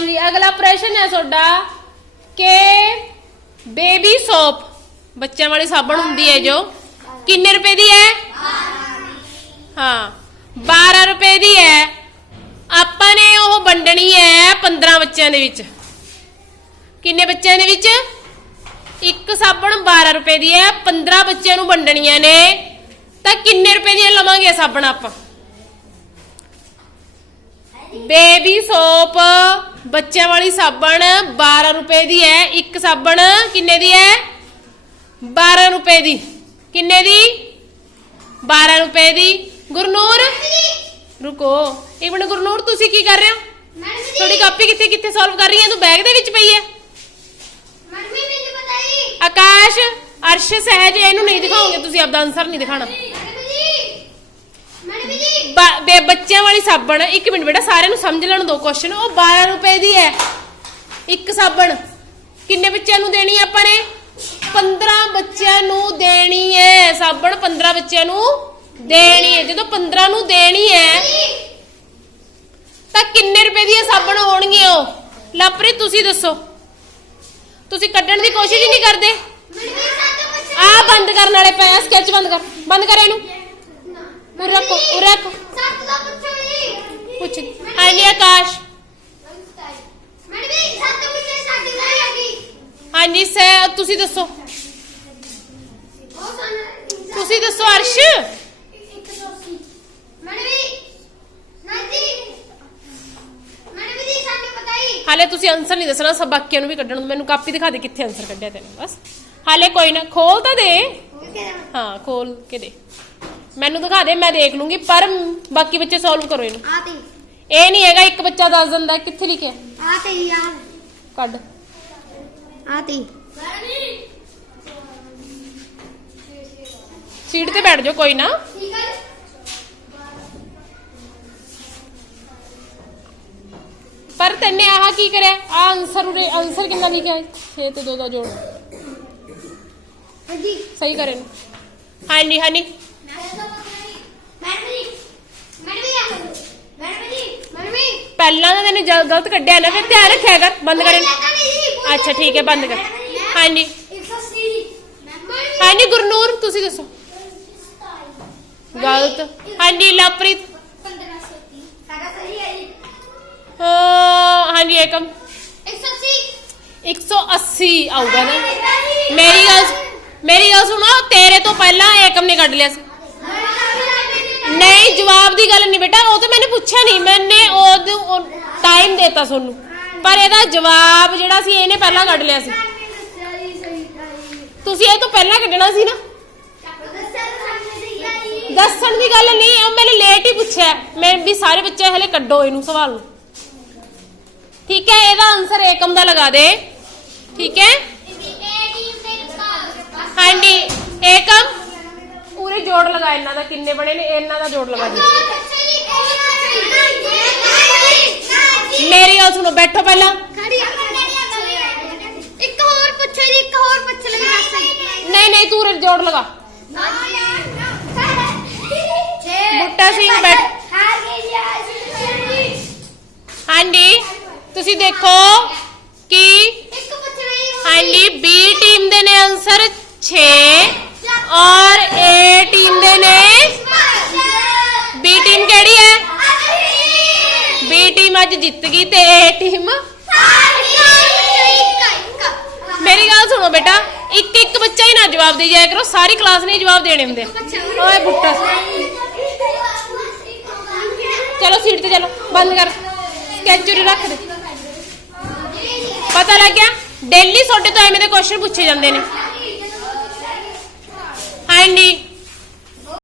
ਹਾਂਜੀ ਅਗਲਾ ਪ੍ਰਸ਼ਨ ਹੈ ਤੁਹਾਡਾ ਕਿ ਬੇਬੀ ਸੋਪ ਬੱਚਿਆਂ ਵਾਲੀ ਸਾਬਣ ਹੁੰਦੀ ਹੈ ਜੋ, ਕਿੰਨੇ ਰੁਪਏ ਦੀ ਹੈ? ਹਾਂ 12 ਰੁਪਏ ਦੀ ਹੈ। ਆਪਾਂ ਨੇ ਉਹ ਵੰਡਣੀ ਹੈ 15 ਬੱਚਿਆਂ ਦੇ ਵਿੱਚ। ਕਿੰਨੇ ਬੱਚਿਆਂ ਦੇ ਵਿੱਚ? ਇੱਕ ਸਾਬਣ 12 ਰੁਪਏ ਦੀ ਹੈ 15 ਬੱਚਿਆਂ ਨੂੰ ਵੰਡਣੀਆਂ ਨੇ। ਤਾਂ ਕਿੰਨੇ ਰੁਪਏ ਦੀਆਂ ਲਵਾਂਗੇ ਸਾਬਣ ਆਪਾਂ? Baby soap. ਬੱਚਿਆਂ ਵਾਲੀ ਸਾਬਣ 12 ਰੁਪਏ ਦੀ ਹੈ। ਇੱਕ ਸਾਬਣ ਕਿੰਨੇ ਦੀ ਹੈ? 12 ਰੁਪਏ ਦੀ। ਕਿੰਨੇ ਦੀ? 12 ਰੁਪਏ ਦੀ। ਗੁਰਨੂਰ ਰੁਕੋ। ਇੱਕ ਮਿੰਟ ਗੁਰਨੂਰ ਤੁਸੀਂ ਕੀ ਕਰ ਰਹੇ ਹੋ? ਤੁਹਾਡੀ ਕਾਪੀ ਕਿੱਥੇ ਕਿੱਥੇ ਸੋਲਵ ਕਰ ਰਹੀ ਹੈ? ਤੂੰ ਬੈਗ ਦੇ ਵਿੱਚ ਪਈ ਹੈ। ਆਕਾਸ਼ ਅਰਸ਼ ਸਹਿਜ ਇਹਨੂੰ ਨਹੀਂ ਦਿਖਾਓਗੇ। ਤੁਸੀਂ ਆਪਦਾ ਆਨਸਰ ਨਹੀਂ ਦਿਖਾਣਾ ਬ- ਬੇ ਬੱਚਿਆਂ ਵਾਲੀ ਸਾਬਣ, ਇੱਕ ਮਿੰਟ ਬੇਟਾ, ਸਾਰਿਆਂ ਨੂੰ ਸਮਝ ਲੈਣ ਦੋ ਕੁਐਸਚਨ ਉਹ 12 ਰੁਪਏ ਦੀ ਹੈ। ਇੱਕ ਸਾਬਣ। ਕਿੰਨੇ ਬੱਚਿਆਂ ਨੂੰ ਦੇਣੀ ਹੈ ਆਪਾਂ ਨੇ? 15 ਬੱਚਿਆਂ ਨੂੰ ਦੇਣੀ ਹੈ। ਸਾਬਣ 15 ਬੱਚਿਆਂ ਨੂੰ ਦੇਣੀ ਹੈ। ਜਦੋਂ 15 ਨੂੰ ਦੇਣੀ ਹੈ, ਤਾਂ ਕਿੰਨੇ ਰੁਪਏ ਦੀ ਇਹ ਸਾਬਣ ਹੋਣਗੇ ਉਹ? ਲਾਪਰੀ, ਤੁਸੀਂ ਦੱਸੋ। ਤੁਸੀਂ ਕੱਢਣ ਦੀ ਕੋਸ਼ਿਸ਼ ਹੀ ਨਹੀਂ ਕਰਦੇ। ਆ ਬੰਦ ਕਰਨ ਵਾਲੇ ਪਏ ਆ ਸਕੈਚ ਬੰਦ ਕਰ। ਬੰਦ ਕਰ ਇਹਨੂੰ ਉਰੇ ਰੱਖੋ ਉਰੇ ਰੱਖੋ ਪੁੱਛ ਹਾਂਜੀ ਆਕਾਸ਼ ਹਾਂਜੀ ਸੈ ਤੁਸੀਂ ਦੱਸੋ ਤੁਸੀਂ ਦੱਸੋ ਅਰਸ਼ ਹਾਲੇ ਤੁਸੀਂ ਆਨਸਰ ਨਹੀਂ ਦੱਸਣਾ ਸਭ ਬਾਕੀਆਂ ਨੂੰ ਵੀ ਕੱਢਣ ਦਿਓ। ਮੈਨੂੰ ਕਾਪੀ ਦਿਖਾ ਦੇ ਕਿੱਥੇ ਆਨਸਰ ਕੱਢਿਆ ਤੈਨੂੰ ਬਸ ਹਾਲੇ ਕੋਈ ਨਾ ਖੋਲ ਤਾਂ ਦੇ ਹਾਂ ਖੋਲ ਕੇ ਦੇ ਮੈਨੂੰ ਦਿਖਾ ਦੇ ਮੈਂ ਦੇਖ ਲੂੰਗੀ ਪਰ ਬਾਕੀ ਬੱਚੇ ਸੋਲਵ ਕਰੋ ਇਹਨੂੰ ਇਹ ਨਹੀਂ ਹੈਗਾ ਇੱਕ ਬੱਚਾ ਦੱਸ ਦਿੰਦਾ ਕਿੱਥੇ ਲਿਖਿਆ? ਕੱਢ। ਸੀਟ ਤੇ ਬੈਠ ਜਾਓ ਕੋਈ ਨਾ। ਪਰ ਤੈਨੇ ਆਹ ਕੀ ਕਰਿਆ? ਆ ਆਨਸਰ ਉਰੇ ਆਨਸਰ ਕਿੰਨਾ ਲਿਖਿਆ ਹੈ? 6 ਤੇ 2 ਦਾ ਜੋੜ। ਸਹੀ ਕਰੇ ਨੂੰ। ਹਾਂਜੀ ਹਾਂਜੀ। ਪਹਿਲਾਂ ਤਾਂ ਤੈਨੇ ਜਲ- ਗਲਤ ਕੱਢਿਆ ਨਾ, ਫਿਰ ਧਿਆਨ ਰੱਖਿਆ ਬੰਦ ਕਰ। ਅੱਛਾ, ਠੀਕ ਹੈ, ਬੰਦ ਕਰ। ਹਾਂਜੀ। ਹਾਂਜੀ, ਗੁਰਨੂਰ, ਤੁਸੀਂ ਦੱਸੋ। ਗਲਤ। ਹਾਂਜੀ, ਲਵਪ੍ਰੀਤ। ਹਾਂ, ਹਾਂਜੀ, ਏਕਮ। 180 ਆਊਗਾ ਨਾ। ਮੇਰੀ ਗੱਲ ਮੇਰੀ ਗੱਲ ਸੁਣੋ, ਤੇਰੇ ਤੋਂ ਪਹਿਲਾਂ ਏਕਮ ਨੇ ਕੱਢ ਲਿਆ ਸੀ। ਨਹੀਂ, ਜਵਾਬ ਦੀ ਗੱਲ ਨਹੀਂ ਬੇਟਾ, ਉਹ ਤਾਂ ਮੈਨੇ ਪੁੱਛਿਆ ਨਹੀਂ। ਮੈਨੇ ਉਹ ਟਾਈਮ ਦਿੱਤਾ ਤੁਹਾਨੂੰ ਪਰ ਇਹਦਾ ਜਵਾਬ ਜਿਹੜਾ ਸੀ, ਇਹਨੇ ਪਹਿਲਾਂ ਕੱਢ ਲਿਆ ਸੀ। ਤੁਸੀਂ ਇਹ ਤੋਂ ਪਹਿਲਾਂ ਕੱਢਣਾ ਸੀ ਨਾ। ਦੱਸਣ ਦੀ ਗੱਲ ਨਹੀਂ, ਉਹ ਮੈਨੇ ਲੇਟ ਹੀ ਪੁੱਛਿਆ। ਮੈਂ ਵੀ ਸਾਰੇ ਬੱਚੇ ਹਲੇ ਕੱਢੋ ਇਹਨੂੰ ਸਵਾਲ ਠੀਕ ਹੈ, ਇਹਦਾ ਆਨਸਰ ਏਕਮ ਦਾ ਲਗਾ ਦੇ। ਠੀਕ ਹੈ? ਹਾਂਜੀ, ਏਕਮ? ਪੂਰੇ ਜੋੜ ਲਗਾ ਇਹਨਾਂ ਦਾ ਕਿੰਨੇ ਬਣੇ ਨੇ ਇਹਨਾਂ ਦਾ ਜੋੜ ਲਗਾ ਦੇ ਮੇਰੀ ਗੱਲ ਸੁਣੋ ਬੈਠੋ ਪਹਿਲਾਂ। ਇੱਕ ਹੋਰ ਪੁੱਛੋ ਜੀ ਇੱਕ ਹੋਰ ਪੁੱਛ ਲਓ ਬਸ ਨਹੀਂ ਨਹੀਂ ਤੂੰ ਜੋੜ ਲਗਾ। ਬੁੱਟਾ ਸਿੰਘ ਬੈਠ। ਜੀ ਹਾਂਜੀ ਤੁਸੀਂ ਦੇਖੋ ਕਿ ਇੱਕ ਪੁੱਛਣਾ ਹੀ ਹਾਂਜੀ ਬੀ ਟੀਮ ਦੇ ਨੇ ਆਨਸਰ 6 ਅੱਜ ਜਿੱਤ ਗਈ ਤੇ ਏ ਟੀਮ ਮੇਰੀ ਗੱਲ ਸੁਣੋ ਬੇਟਾ, ਇੱਕ ਇੱਕ ਬੱਚਾ ਹੀ ਨਾ ਜਵਾਬ ਦੇ ਜਾਇਆ ਕਰੋ, ਸਾਰੀ ਕਲਾਸ ਨੇ ਹੀ ਜਵਾਬ ਦੇਣੇ ਹੁੰਦੇ। ਓਏ ਬੁੱਟਾ। ਚਲੋ ਸੀਟ ਤੇ ਚਲੋ, ਬੰਦ ਕਰ। ਸਕੈਚ ਰੱਖ ਦੇ। ਪਤਾ ਲੱਗ ਡੇਲੀ ਤੁਹਾਡੇ ਤੋਂ ਐਵੇਂ ਦੇ ਕੁਐਸਚਨ ਪੁੱਛੇ ਜਾਂਦੇ ਨੇ। ਹਾਂਜੀ।